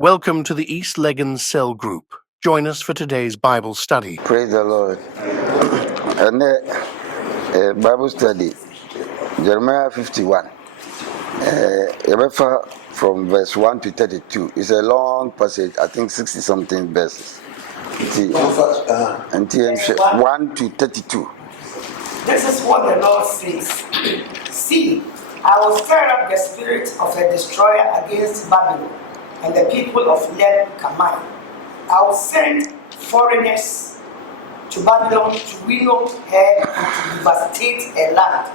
Welcome to the East Legon Cell Group. Join us for today's Bible study. Praise the Lord. And Bible study, Jeremiah 51. From verse 1 to 32. It's a long passage, I think 60 something verses. And 1 to 32. This is what the Lord says. See, I will stir up the spirit of a destroyer against Babylon and the people of Legon. I will send foreigners to Babylon to winnow her and to devastate her land.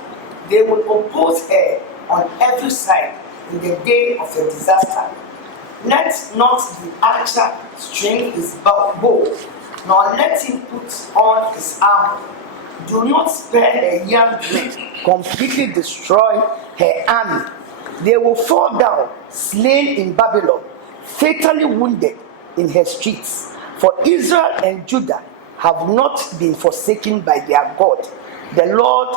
They will oppose her on every side in the day of a disaster. Let not the archer string his bow, nor let him put on his armor. Do not spare a young men, completely destroy her army. They will fall down, slain in Babylon, fatally wounded in her streets. For Israel and Judah have not been forsaken by their God, the Lord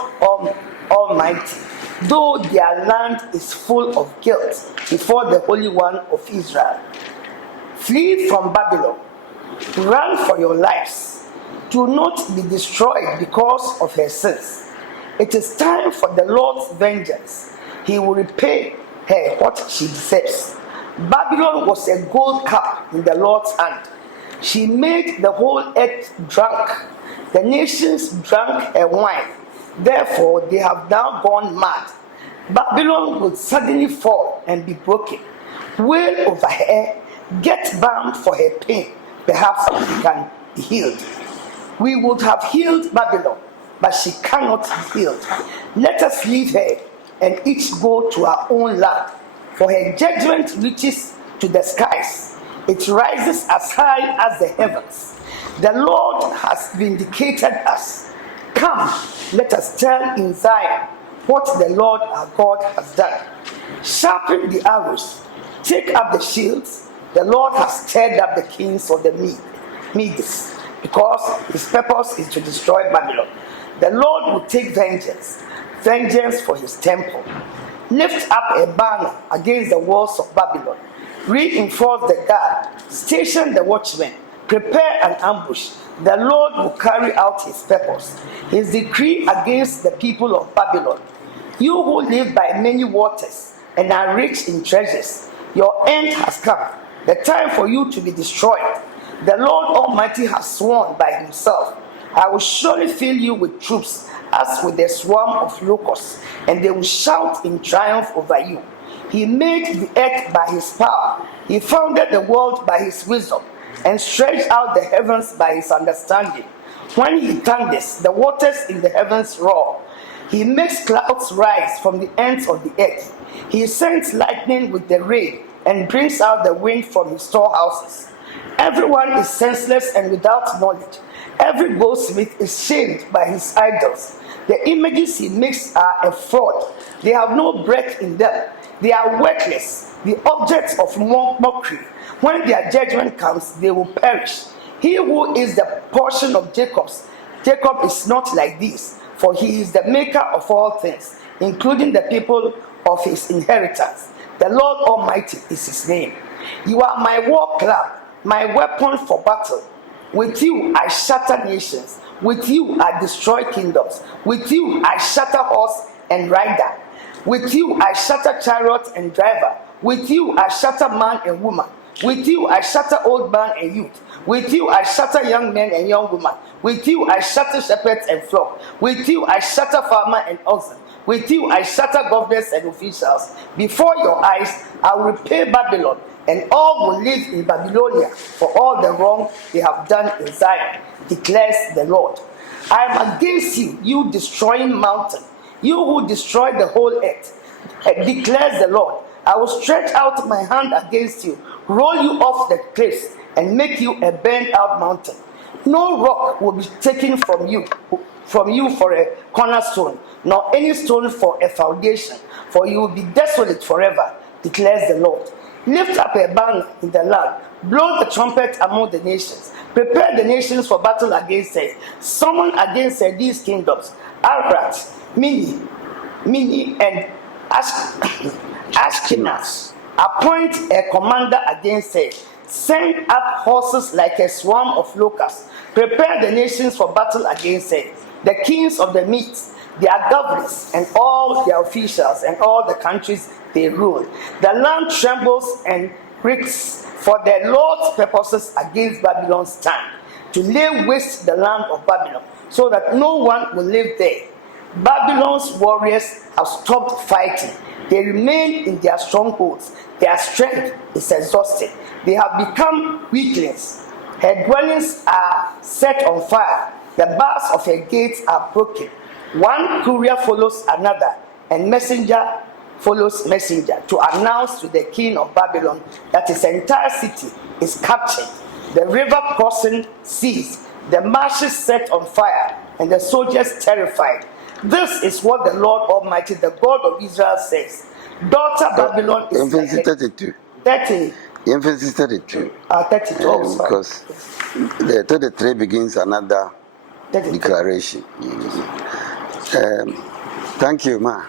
Almighty, though their land is full of guilt before the Holy One of Israel. Flee from Babylon, run for your lives. Do not be destroyed because of her sins. It is time for the Lord's vengeance. He will repay her what she deserves. Babylon was a gold cup in the Lord's hand. She made the whole earth drunk. The nations drank her wine. Therefore, they have now gone mad. Babylon will suddenly fall and be broken. Wail over her, get balm for her pain. Perhaps she can be healed. We would have healed Babylon, but she cannot be healed. Let us leave her and each go to our own land. For her judgment reaches to the skies. It rises as high as the heavens. The Lord has vindicated us. Come, let us tell in Zion what the Lord our God has done. Sharpen the arrows, take up the shields. The Lord has stirred up the kings of the Medes, because his purpose is to destroy Babylon. The Lord will take vengeance for his temple. Lift up a banner against the walls of Babylon. Reinforce the guard. Station the watchmen. Prepare an ambush. The Lord will carry out his purpose. His decree against the people of Babylon. You who live by many waters and are rich in treasures, your end has come. The time for you to be destroyed. The Lord Almighty has sworn by himself, I will surely fill you with troops as with a swarm of locusts, and they will shout in triumph over you. He made the earth by his power. He founded the world by his wisdom, and stretched out the heavens by his understanding. When he thunders, the waters in the heavens roar. He makes clouds rise from the ends of the earth. He sends lightning with the rain, and brings out the wind from his storehouses. Everyone is senseless and without knowledge. Every goldsmith is shamed by his idols. The images he makes are a fraud. They have no breath in them. They are worthless, the objects of mockery. When their judgment comes, they will perish. He who is the portion of Jacob is not like this, for he is the maker of all things, including the people of his inheritance. The Lord Almighty is his name. You are my war club, my weapon for battle. With you I shatter nations. With you I destroy kingdoms. With you I shatter horse and rider. With you I shatter chariot and driver. With you I shatter man and woman. With you I shatter old man and youth. With you I shatter young men and young women. With you I shatter shepherds and flock. With you I shatter farmer and oxen. With you I shatter governors and officials. Before your eyes I will repay Babylon, and all will live in Babylonia for all the wrong they have done in Zion, declares the Lord. I am against you, you destroying mountain, you who destroy the whole earth, declares the Lord. I will stretch out my hand against you, roll you off the cliffs, and make you a burned out mountain. No rock will be taken from you for a cornerstone, nor any stone for a foundation, for you will be desolate forever, declares the Lord. Lift up a banner in the land, blow the trumpet among the nations, prepare the nations for battle against her, summon against her these kingdoms, Arad, Mini, and Ashkenaz, Appoint a commander against her. Send up horses like a swarm of locusts. Prepare the nations for battle against her. The kings of the Medes, their governors, and all their officials, and all the countries they rule. The land trembles and quakes, for the Lord's purposes against Babylon stand, to lay waste the land of Babylon, so that no one will live there. Babylon's warriors have stopped fighting. They remain in their strongholds. Their strength is exhausted. They have become weaklings. Her dwellings are set on fire. The bars of her gates are broken. One courier follows another, and messenger follows messenger, to announce to the king of Babylon that his entire city is captured, the river crossing seized, the marshes set on fire, and the soldiers terrified. This is what the Lord Almighty, the God of Israel, says. Daughter Babylon is emphasis like 32. 30. Emphasis 32. 32. Oh, sorry. Because the 33 begins another 33. declaration. Thank you, Ma.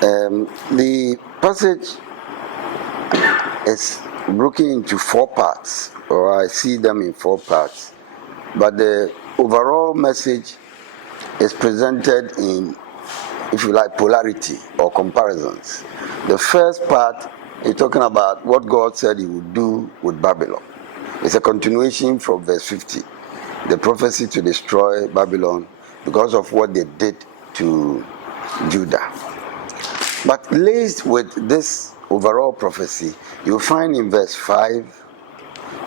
The passage is broken into 4 parts, or I see them in 4 parts. But the overall message is presented in, if you like, polarity or comparisons. The first part is talking about what God said he would do with Babylon. It's a continuation from verse 50, the prophecy to destroy Babylon because of what they did to Judah. But laced with this overall prophecy, you'll find in verse 5,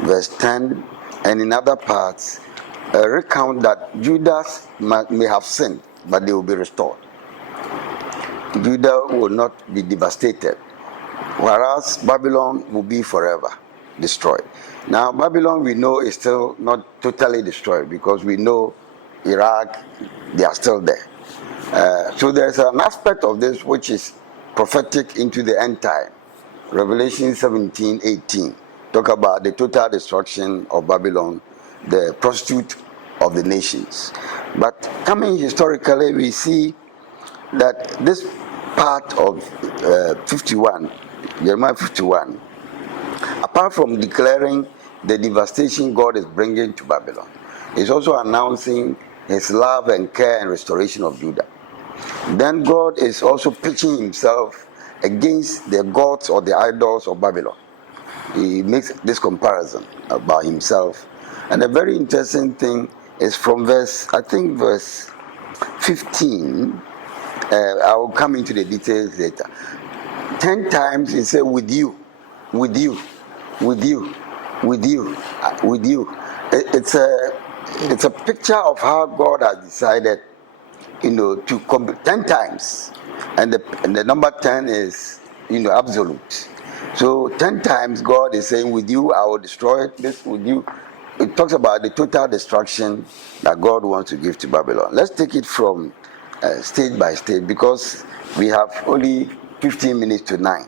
verse 10, and in other parts, a recount that Judah may have sinned, but they will be restored. Judah will not be devastated, whereas Babylon will be forever destroyed. Now, Babylon, we know, is still not totally destroyed, because we know Iraq, they are still there. So there's an aspect of this which is prophetic into the end time. Revelation 17:18 talk about the total destruction of Babylon, the prostitute of the nations. But coming historically, we see that this part of 51, Jeremiah 51, apart from declaring the devastation God is bringing to Babylon, is also announcing his love and care and restoration of Judah. Then God is also pitching himself against the gods or the idols of Babylon. He makes this comparison about himself. And a very interesting thing is from verse 15. I will come into the details later. 10 times he said, with you, with you, with you, with you, with you. It's a picture of how God has decided, to come 10 times, and the number 10 is, absolute. So 10 times God is saying, with you I will destroy this, with you. It talks about the total destruction that God wants to give to Babylon. Let's take it from stage by stage, because we have only 15 minutes to 9.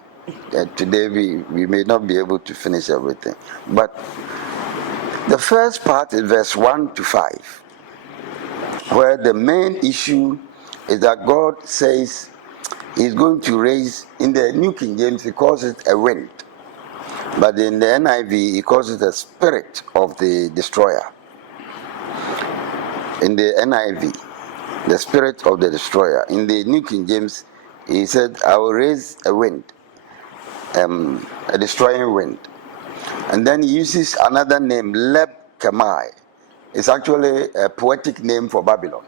Today we may not be able to finish everything. But the first part is verse 1 to 5, where the main issue is that God says he's going to raise, in the New King James he calls it a wind, but in the NIV he calls it the spirit of the destroyer. In the NIV, the spirit of the destroyer. In the New King James he said, I will raise a wind, a destroying wind. And then he uses another name, Leb Kamai. It's actually a poetic name for Babylon.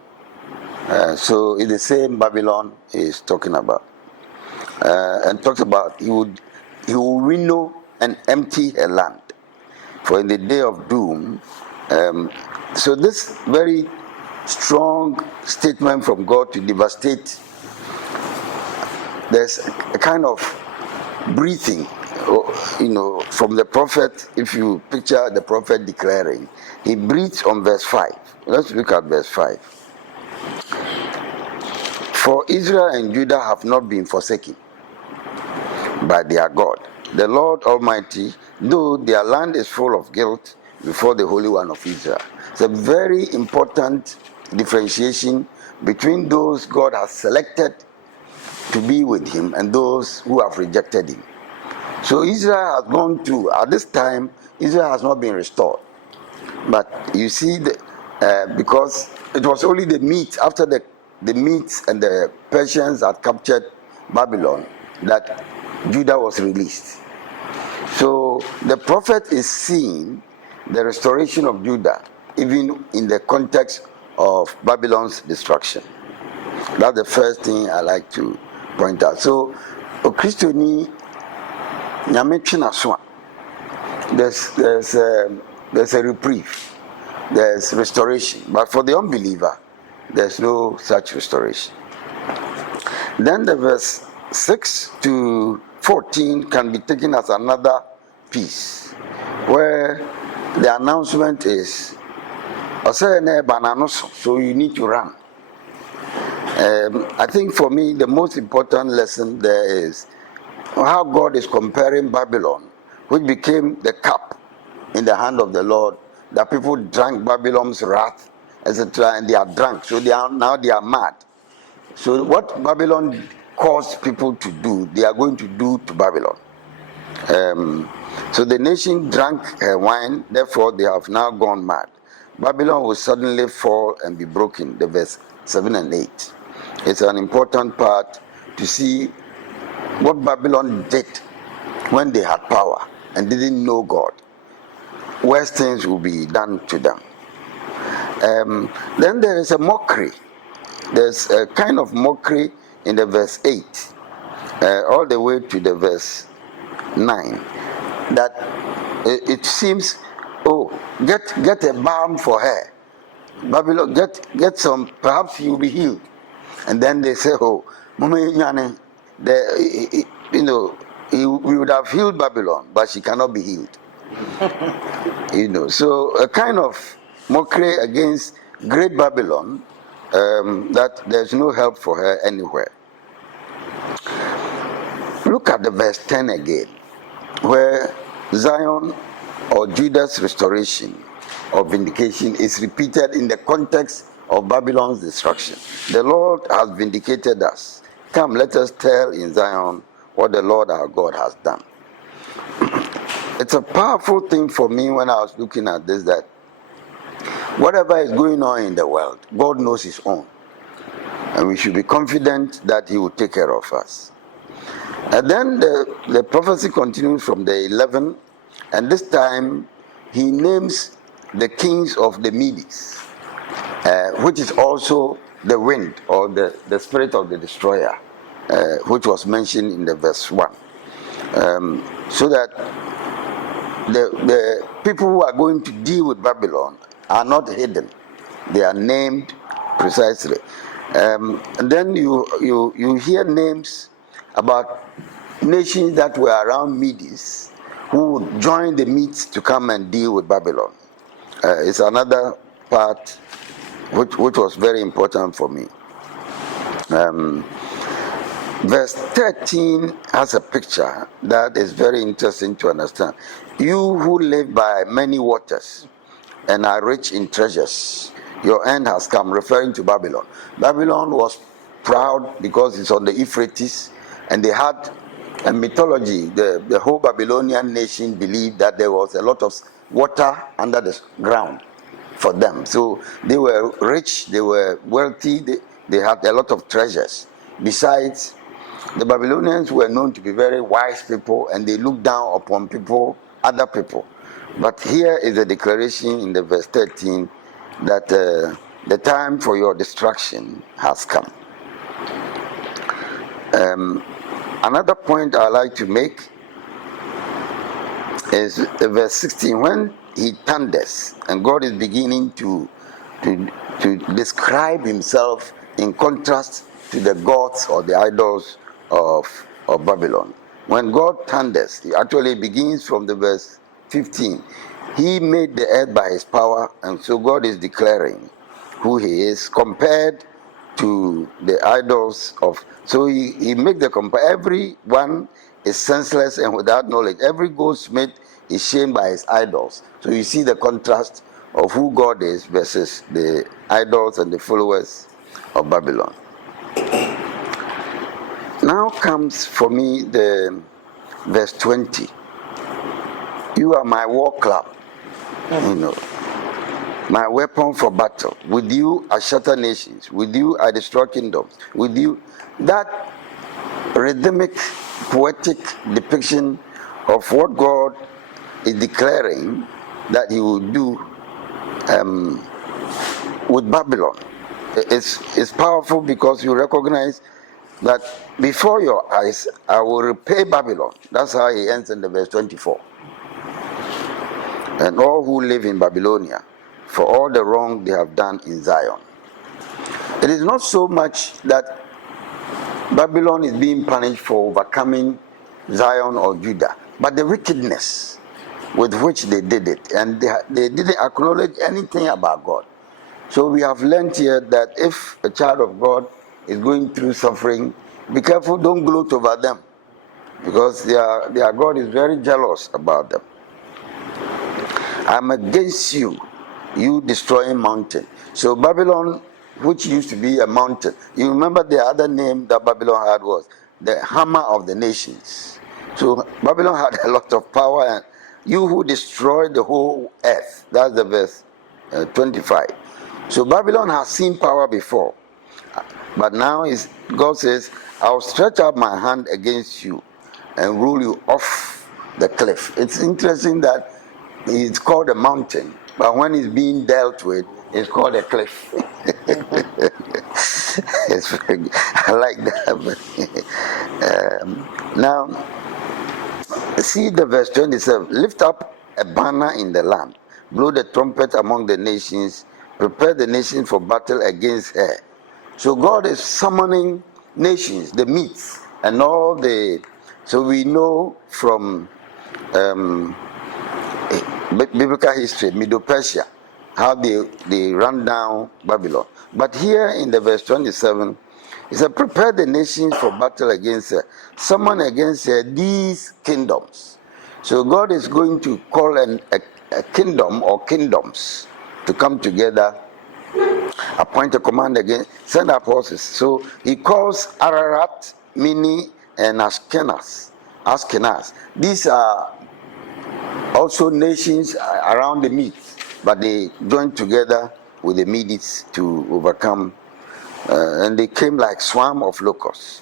So it's the same Babylon he's talking about. And talks about he will winnow and empty her land, for in the day of doom. So this very strong statement from God to devastate, there's a kind of breathing, from the prophet. If you picture the prophet declaring, he breathes on verse 5. Let's look at verse 5. For Israel and Judah have not been forsaken by their God, the Lord Almighty, though their land is full of guilt before the Holy One of Israel. It's a very important differentiation between those God has selected to be with him and those who have rejected him. So Israel has gone through, at this time, Israel has not been restored. But you see, because it was only the Medes, after the Medes and the Persians had captured Babylon, that Judah was released. So the prophet is seeing the restoration of Judah, even in the context of Babylon's destruction. That's the first thing I like to point out. So, Christoni, there's a reprieve, there's restoration. But for the unbeliever, there's no such restoration. Then the verse 6 to 14 can be taken as another piece, where the announcement is, so you need to run. I think for me, the most important lesson there is how God is comparing Babylon, which became the cup in the hand of the Lord, that people drank Babylon's wrath, etc., and they are drunk, so they are mad. So what Babylon caused people to do, they are going to do to Babylon. So the nation drank her wine, therefore they have now gone mad. Babylon will suddenly fall and be broken, the verse 7 and 8. It's an important part to see what Babylon did when they had power and didn't know God. Worse things will be done to them. Then there is a mockery. There's a kind of mockery in the verse 8, all the way to the verse 9, that it seems, get a balm for her. Babylon, get some, perhaps you'll be healed. And then they say, we would have healed Babylon, but she cannot be healed. So a kind of mockery against great Babylon, that there's no help for her anywhere. Look at the verse 10 again, where Zion or Judah's restoration or vindication is repeated in the context of Babylon's destruction. The Lord has vindicated us. Come, let us tell in Zion what the Lord our God has done. It's a powerful thing for me when I was looking at this, that whatever is going on in the world, God knows his own. And we should be confident that he will take care of us. And then the prophecy continues from the 11, and this time he names the kings of the Medes, which is also the wind or the spirit of the destroyer, which was mentioned in the verse 1. So that the people who are going to deal with Babylon are not hidden. They are named precisely. And then you hear names about nations that were around Medes who would join the Medes to come and deal with Babylon. It's another part which was very important for me. Verse 13 has a picture that is very interesting to understand. You who live by many waters and are rich in treasures, your end has come, referring to Babylon. Babylon was proud because it's on the Euphrates, and they had a mythology. The whole Babylonian nation believed that there was a lot of water under the ground for them. So they were rich, they were wealthy, they had a lot of treasures. Besides, the Babylonians were known to be very wise people, and they looked down upon other people. But here is a declaration in the verse 13 that the time for your destruction has come. Another point I like to make is verse 16, when he thunders, and God is beginning to describe himself in contrast to the gods or the idols of Babylon. When God thunders, it actually begins from the verse 15. He made the earth by his power, and so God is declaring who he is compared to the idols of. So he make the compare. Everyone is senseless and without knowledge. Every goldsmith is shamed by his idols. So you see the contrast of who God is versus the idols and the followers of Babylon. Now comes for me the verse 20. You are my war club, my weapon for battle. With you I shatter nations. With you I destroy kingdoms. With you, that rhythmic, poetic depiction of what God is declaring that He will do with Babylon. It's powerful because you recognize that before your eyes I will repay Babylon. That's how he ends in the verse 24. And all who live in Babylonia, for all the wrong they have done in Zion. It is not so much that Babylon is being punished for overcoming Zion or Judah, but the wickedness with which they did it. And they didn't acknowledge anything about God. So we have learned here that if a child of God is going through suffering, be careful, don't gloat over them, because their God is very jealous about them. I'm against you, you destroying mountain. So Babylon, which used to be a mountain, you remember the other name that Babylon had was the hammer of the nations. So Babylon had a lot of power, and you who destroyed the whole earth. That's the verse 25. So Babylon has seen power before, but now God says, I'll stretch out my hand against you and rule you off the cliff. It's interesting that it's called a mountain, but when it's being dealt with, it's called a cliff. I like that. Now, see the verse 27. Lift up a banner in the land, blow the trumpet among the nations, prepare the nations for battle against her. So God is summoning nations, the Medes, and all the. So we know from biblical history, Medo-Persia, how they ran down Babylon. But here in the verse 27, it says, prepare the nations for battle against her. Summon against her these kingdoms. So God is going to call a kingdom or kingdoms to come together, appoint a command against, send up horses. So he calls Ararat, Mini, and Ashkenaz. These are also nations around the Medes, but they joined together with the Medes to overcome, and they came like swarm of locusts.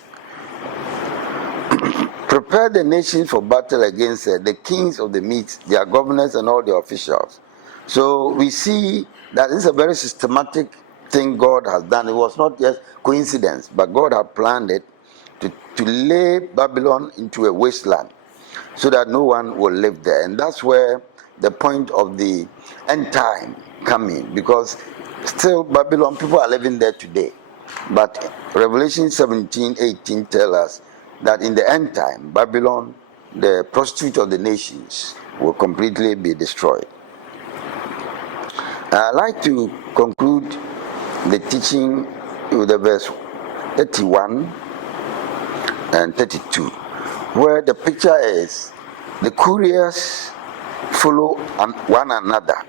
Prepare the nations for battle against the kings of the Medes, their governors, and all their officials. So we see that this is a very systematic thing God has done. It was not just coincidence, but God had planned it to lay Babylon into a wasteland, so that no one will live there. And that's where the point of the end time come in, because still Babylon, people are living there today. But Revelation 17:18 tells us that in the end time, Babylon, the prostitute of the nations, will completely be destroyed. I'd like to conclude the teaching with the verse 31 and 32. Where the picture is, the couriers follow one another.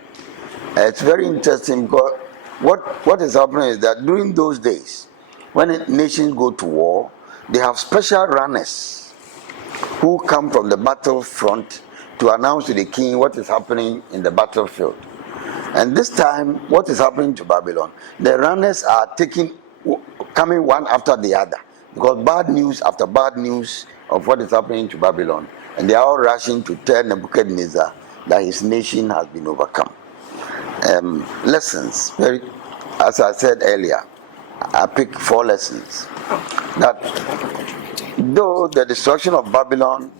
It's very interesting, because what is happening is that during those days, when nations go to war, they have special runners who come from the battlefront to announce to the king what is happening in the battlefield. And this time, what is happening to Babylon? The runners are coming one after the other, because bad news after bad news of what is happening to Babylon, and they are all rushing to tell Nebuchadnezzar that his nation has been overcome. Lessons, as I said earlier, I picked 4 lessons. That though the destruction of Babylon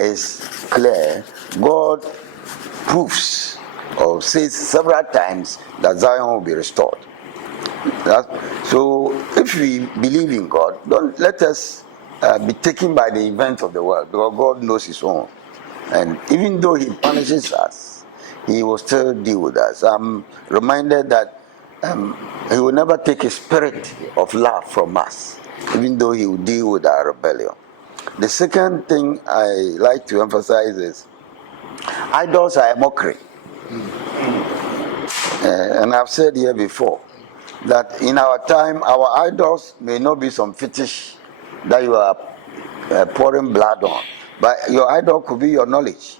is clear, God proves or says several times that Zion will be restored. So if we believe in God, don't let us be taken by the events of the world, because God knows his own. And even though he punishes us, he will still deal with us. I'm reminded that he will never take a spirit of love from us, even though he will deal with our rebellion. The second thing I like to emphasize is idols are a mockery. And I've said here before that in our time, our idols may not be some fetish that you are pouring blood on, But your idol could be your knowledge.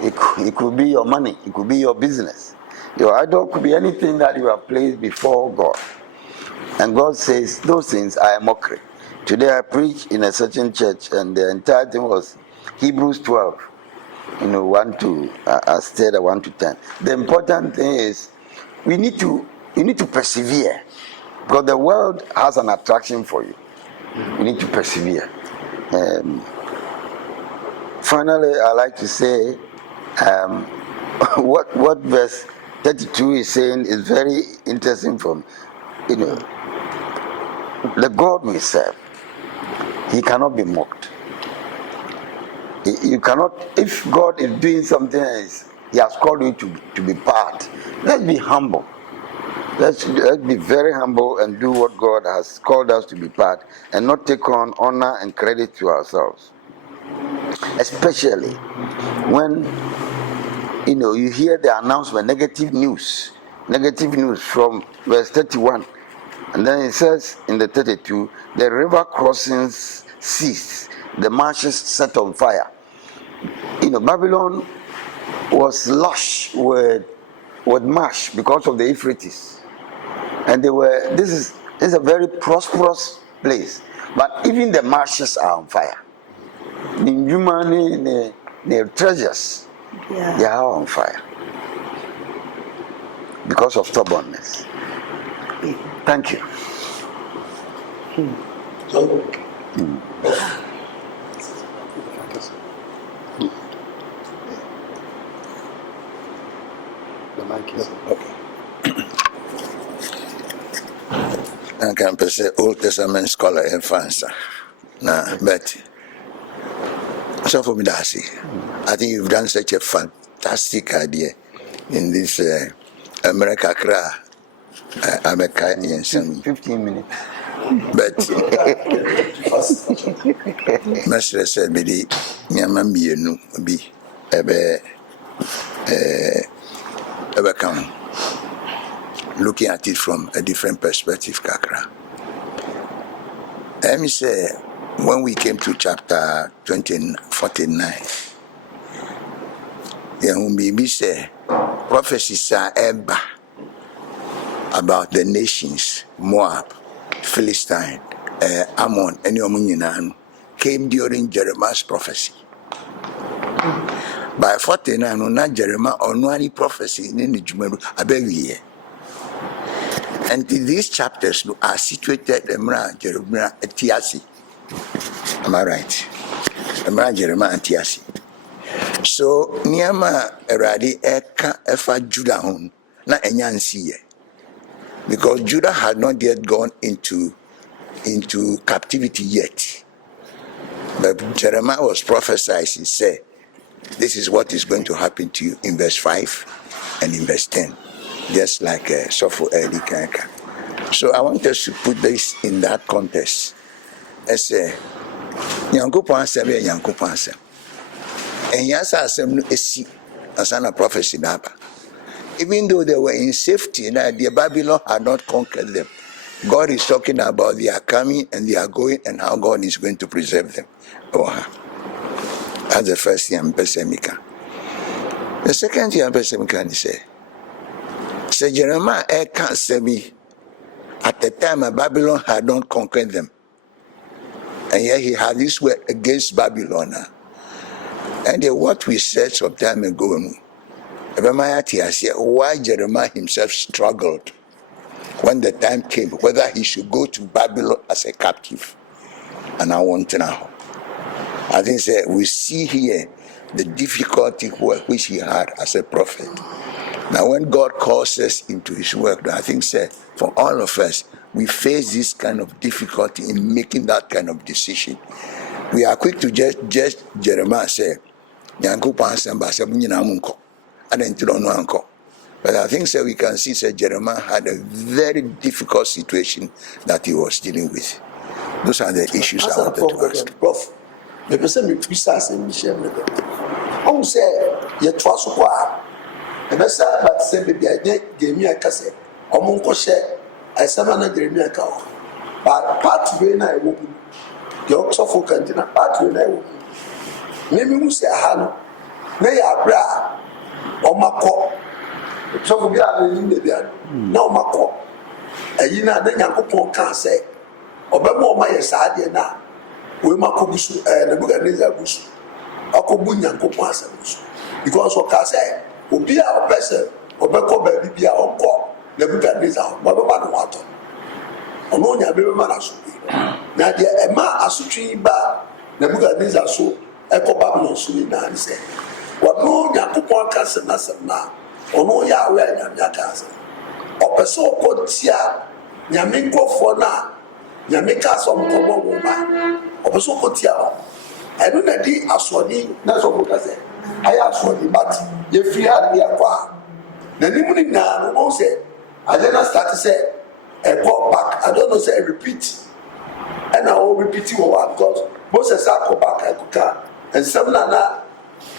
It could be your money. It could be your business. Your idol could be anything that you have placed before God. And God says, those things are a mockery. Today I preached in a certain church, and the entire thing was Hebrews 12, 1 to, I said 1 to 10. The important thing is, you need to persevere, because the world has an attraction for you. You need to persevere. Finally, I like to say, what verse 32 is saying is very interesting. From the God we serve, He cannot be mocked. You cannot, if God is doing something else, He has called you to be part. Let's be humble. Let's be very humble and do what God has called us to be part, and not take on honor and credit to ourselves. Especially when you hear the announcement, negative news from verse 31, and then it says in the 32, the river crossings ceased, the marshes set on fire. Babylon was lush with marsh because of the Euphrates, and this is a very prosperous place, but even the marshes are on fire. The human, the treasures, they are on fire because of stubbornness. Thank you. The mic is okay. I can say Old Testament scholar in France. Nah, but so for me, that's it. I think you've done such a fantastic idea in this America cra. America in some 15 minutes. But Master said, "Bidi nyama mienu bi ebe come looking at it from a different perspective, kakra." Let me say, when we came to chapter 49, Yahumbi say prophecies are ever about the nations, Moab, Philistine, Ammon, and Yomuninanu, came during Jeremiah's prophecy. By 49, not Jeremiah or no any prophecy in the Jumeru Abewiye. And these chapters are situated in Jeremiah Tiasi. Am I right? Jeremiah Tiasi. So, Niama Eradi Eka Efa Judah hon, na enyansiye. Because Judah had not yet gone into captivity yet. But Jeremiah was prophesied, he said, this is what is going to happen to you in verse 5 and in verse 10. Just like Sopho Eli Kanka. So I want us to put this in that context. As a Yankupon Sabe Yankupon Sam. And yes, I said, no, as a prophecy naba. Even though they were in safety, the Babylon had not conquered them. God is talking about their coming and their going and how God is going to preserve them. That's the first thing I'm pessimika. The second thing I'm pessimika is say Jeremiah can't say me at the time Babylon had not conquered them. And yet he had this word against Babylon. And what we said some time ago, why Jeremiah himself struggled when the time came, whether he should go to Babylon as a captive. And I want to know. I think we see here the difficulty which he had as a prophet. Now, when God calls us into his work, I think for all of us, we face this kind of difficulty in making that kind of decision. We are quick to just Jeremiah say, but I think we can see Jeremiah had a very difficult situation that he was dealing with. Those are the issues I wanted to ask. Prof, the person who precise and Michelle, who say, yet was what? The best but say, maybe I did give me a cassette, or Monco share, I summon a Jeremiah cow. But part when I woke, the Oxford folk and part when I woke. Maybe we say Hano, may I bra or Mako. So we are in the no Mako. A yina then Yankopon can't say, or Bemo my side now. We Makobusu and the Buganiza Bush. Okobu Yankopon as because what I say, will be our person, or Beko baby, our uncle, the Buganiza, Baba Water. Ono nya be ma na so na de e ma asotwe ba na Nebuchadnezzar so e ko Babylon so ni na se wono nya kokon aka se na se na ono ya we nya nya ka se opeso ko tia nya me nkofo na nya me ka so mkobo wo ba opeso ko tia o enu na di asoni na so ko ka se aya asoni but ye free hard ya kwa na nimu ni na no se agena start say a go back. I don't know say repeat. And I will repeat it because Moses go back I could and some na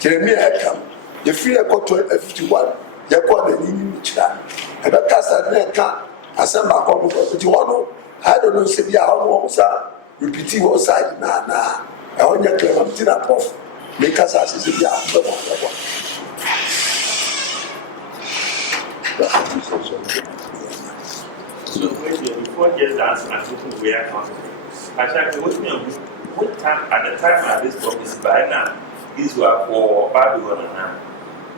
Jeremiah come. The free I got 51. They got the new children. And that cast I can assemble come because 51. I don't know say how repeat what side na. I want you to claim I'm prof. Make us as is So before just answering and looking where actually what time at the time of this prophecy by now these were for Babylon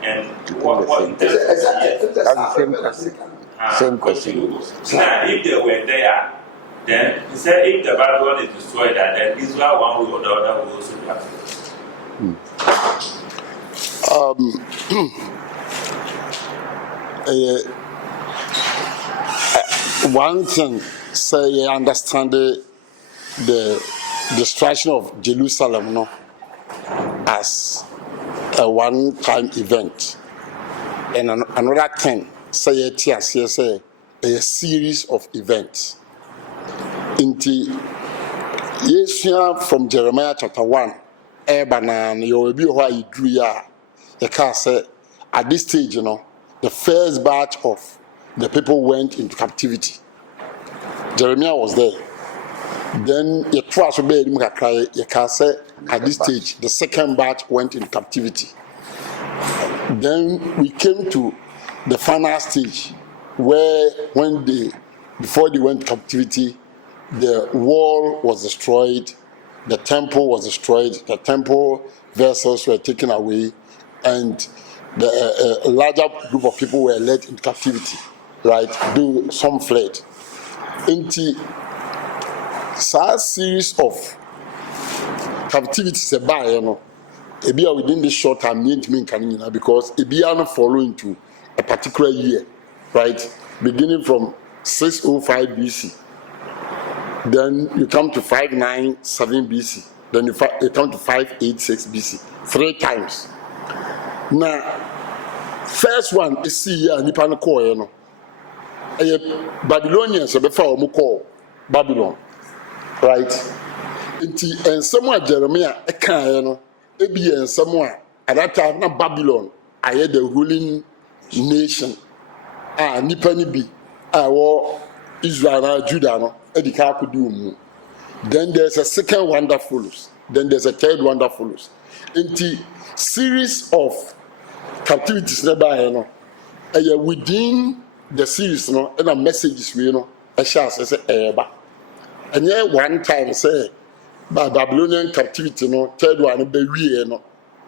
and what That's the same question. Same question. Now if they were there, then he said if the Babylon is destroyed, then Israel one way or the other will also be affected. One thing, say you understand the destruction of Jerusalem no, as a one-time event, and another thing, say it say a series of events. Into yes, from Jeremiah chapter 1, Ebanan, you will be where you drew ya. The car said at this stage, you know, the first batch of the people went into captivity. Jeremiah was there. Then you trust obey him you can say at this stage the second batch went into captivity. Then we came to the final stage where before they went to captivity, the wall was destroyed, the temple was destroyed, the temple vessels were taken away, and a larger group of people were led into captivity. Right, do some fled. Into a series of captivities, Ebia within this short time, because Ebia not follow into a particular year, right? Beginning from 605 BC, then you come to 597 BC, then you come to 586 BC, 3 times. Now, first one is see nipa no call Babylonians before we call Babylon, right? And somewhere Jeremiah and somewhere at that time na Babylon I had the ruling nation. Nipa ni bi war Israel and Judah no edika could do. Then there's a second wonderfuls. Then there's a third wonderfuls. Into series of captivities nearby within the series and a messages a shall say and yeah one time say by Babylonian captivity third one be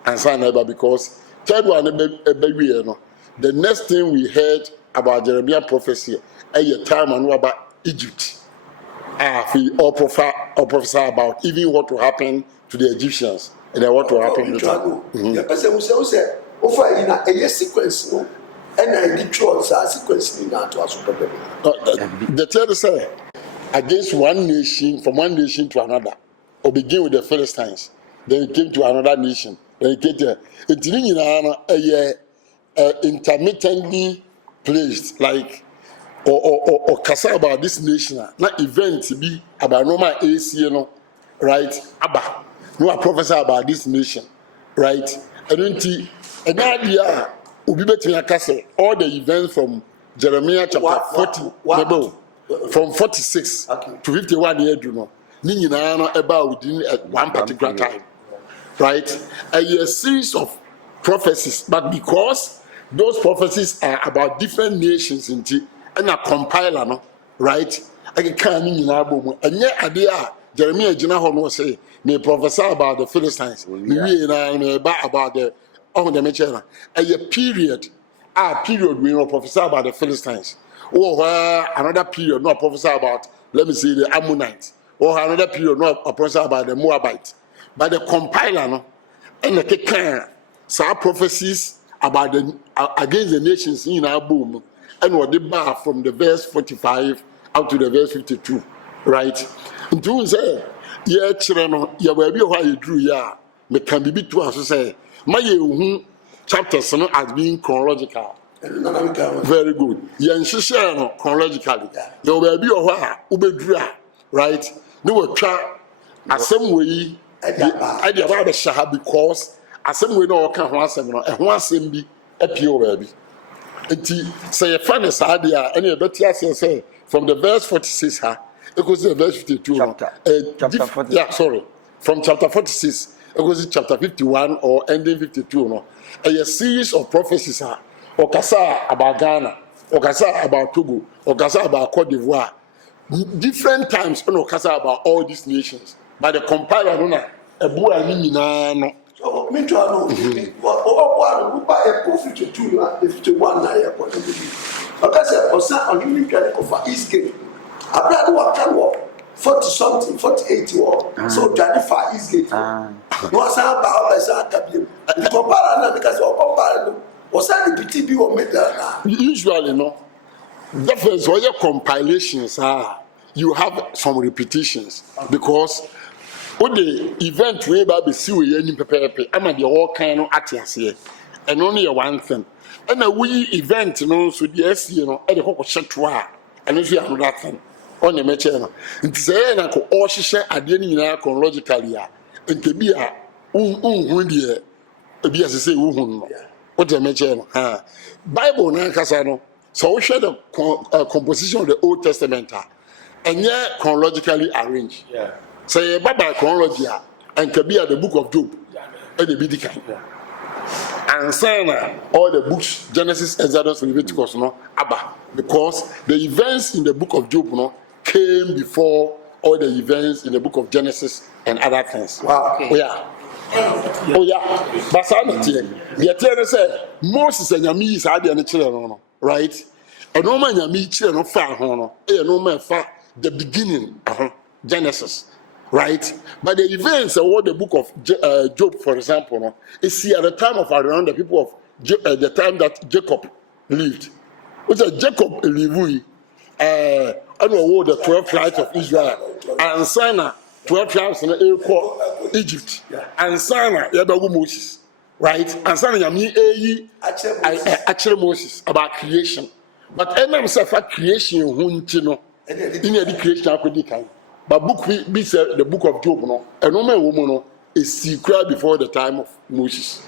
and sign never because third one be the next thing we heard about Jeremiah prophecy a time and about Egypt. We all prophesy about even what will happen to the Egyptians and then what will happen to them. The person who say over in a sequence and I did sequence in that was the third say against one nation, from one nation to another, or begin with the Philistines, then it came to another nation, then it came to it didn't intermittently placed like or kasa about this nation not event be about normal AC right aba no prophesy about this nation right and idea Ubi between kasa all the events from Jeremiah chapter 40 from 46 to 51 year do no ni nyina no about within one particular time right? A series of prophecies, but because those prophecies are about different nations and a compiler, no, right? I can't mean and yet idea Jeremiah Jina Hono say may prophesy about the Philistines, may about the the Mechana. A period we will prophesy about the Philistines. Or another period not prophesy about, let me say, the Ammonites, or another period not prophesy about the Moabites. But the compiler, no, and the Kekan, some prophecies about the against the nations in our boom, and what they bar from the verse 45 up to the verse 52, right? And to say, yeah, children, yeah, where you drew, yeah, me can be to us say, my chapters no as being chronological. Very good. Yen share no chronologically. Your baby or ubedra, right? No will try asem way I the about the shaha because asem way no can ho asem no e ho asem bi apio baby. Enti say your fan is idea and you better say from the verse 46 it goes to the verse 52 chapter 40. Yeah, sorry. From chapter 46 it goes to chapter 51 or ending 52 no. A series of prophecies Okasa about Ghana, Okasa about Togo, Okasa about Cote d'Ivoire. Different times on Okasa about all these nations. But the compiler, a boy, no. So, me too, I know. One, a 52, 51, Okasa, Osa, on you can offer Eastgate. I brought what can walk 40 something, 48 war. So, Janify Eastgate. No, I saw about the compiler because of compiler. Usually, no. The first when your compilations you have some repetitions because when the event way baby see we any pepe, I'm at the all kind of atias here, and only one thing. And a we event, no, so the SC, at the whole shetwa, and if you have that thing on the mechanic, it's a na ko all share at the end chronologically, and to be a dear, be as I say, what the mention, Bible na kasano. So we share the composition of the Old Testament, and yet chronologically arranged. Yeah. Say by chronology, and can be at the book of Job, and the Bidikan. And saying all the books, Genesis, Exodus, Leviticus, no, Abba, because the events in the book of Job, no, came before all the events in the book of Genesis and other things. Wow. Okay. Oh yeah. Oh yeah, but the tell say Moses and Yami is had the children, right? And no man Yami children far hono, no man far the beginning, Genesis, right? But the events of what the book of Job, for example, no, is see at the time of around the people of the time that Jacob lived. Which Jacob lived, I don't know the 12 tribes of Israel and Sinai. 12 tribes in Egypt, and Sana Yabawu Moses, right? And Sana Yami actually Moses about creation. But I say creation huntino in the creation I could. But book be said the book of Job, no, and no man woman is secret before the time of Moses.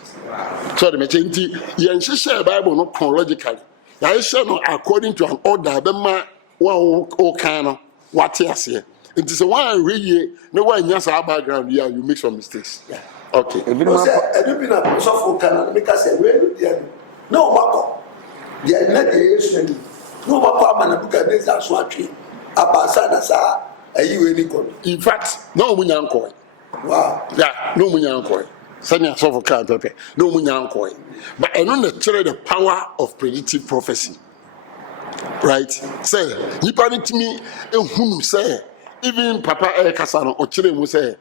So the mechenti yen share Bible no chronologically. I share no according to an order, Bema wa kind of what here. It is a one really no one has our background. Yeah, you make some mistakes. Yeah. Okay. I don't mean a soft can because no Mako. They are not the no Mako man look at this as one tree. Abasana are you any good? In fact, no munyanko. Wow. Yeah, no munyanko. Sanya soft can pepe. No munyanko. But I know the power of predictive prophecy. Right? Say, you panic to me, whom say. Even Papa Kasano or Chile will say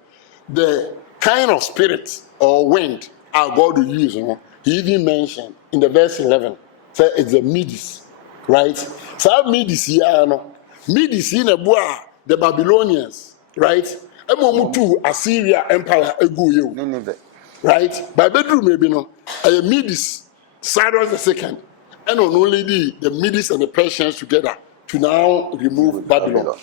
the kind of spirit or wind our God will use. You know, he even mentioned in the verse 11, say it's the Medes, right? So Medes here, no, Medes in a bois, the Babylonians, right? Emomutu Assyria Empire egu you, right? By bedroom maybe no, a Medes, Cyrus II, and not only the Medes and the Persians together to now remove Babylon.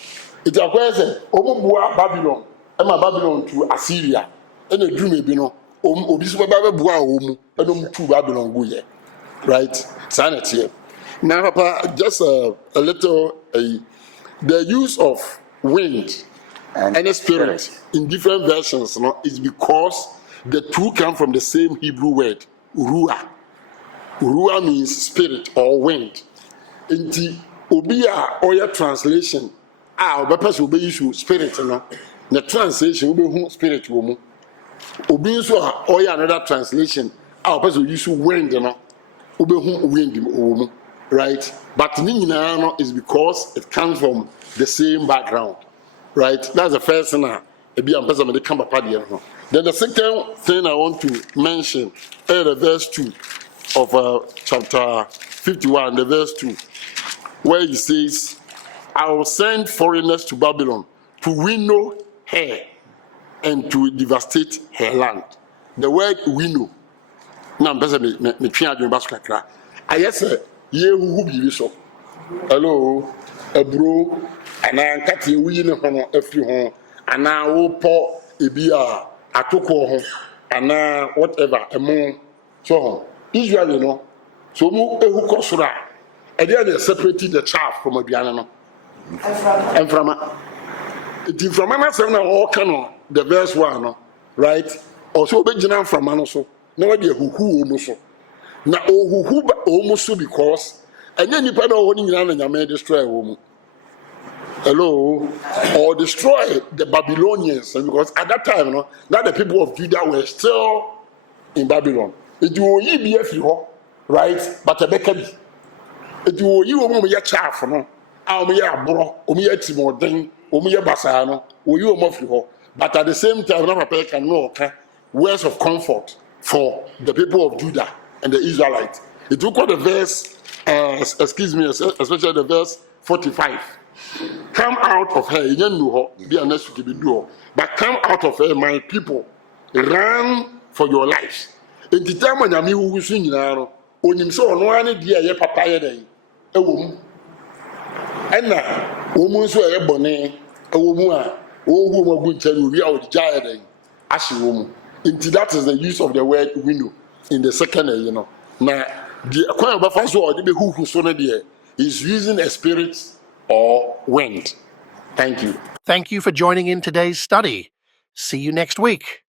It acquires Omobua Babylon, Emma Babylon to Assyria, and a dream maybe no, Obiswa Bua, and to Babylon go ye, right? Sanity. Now, Papa, just a little, the use of wind and a spirit in different versions, no, is because The two come from the same Hebrew word, ruah. Ruah means spirit or wind. Nti obi a ɔyɛ translation a ɔbɛpɛ sɛ ɔbɛyi spirit no, the translation wobɛhu spirit wɔ mu. Obi nso a ɔyɛ another translation a ɔpɛ sɛ ɔyi wind no, wobɛhu wind wɔ mu, right? But ne nyinaa no is because it comes from the same background, right? That's the first thing. Ebi a mpɛ sɛ mede ka papa deɛ no. Then the second thing I want to mention is the verse 2 of chapter 51, the verse 2, where he says, I will send foreigners to Babylon to winnow her and to devastate her land. The word winnow. Now, I'm better me try to do I guess ye who be so. Hello, a bro, and I cut you win a few home, and now pour a beer, a toko, and now whatever, a moon. So, Israel, you know, so move a hook or sura. And then they separated the chaff from a piano. And from a seven or canon, the verse 1, right? Also, Benjamin from Manoso, nobody who almost. Now, who almost because, and then you put all running around and you may destroy a woman. Hello, or destroy the Babylonians, because at that time, now the people of Judah were still in Babylon. It will be a few, right? But a bakery. It will you will be a chaff, no? I'll be a bro, Omi Timothy, Omi Basano, or you a few. But at the same time, not a pair can know words of comfort for the people of Judah and the Israelites. It took the verse, especially the verse 45. Come out of her, you know, be an to be do, but come out of her, my people, run for your lives. In the time when I'm who sing now, on him so no one dear papaya day, a woman. And now, woman so a bonnet, a woman, who would tell you we are the giant, as a woman. Into that is the use of the word window in the second, Now, the acquire of a or the who so there is using a spirit or wind. Thank you. Thank you for joining in today's study. See you next week.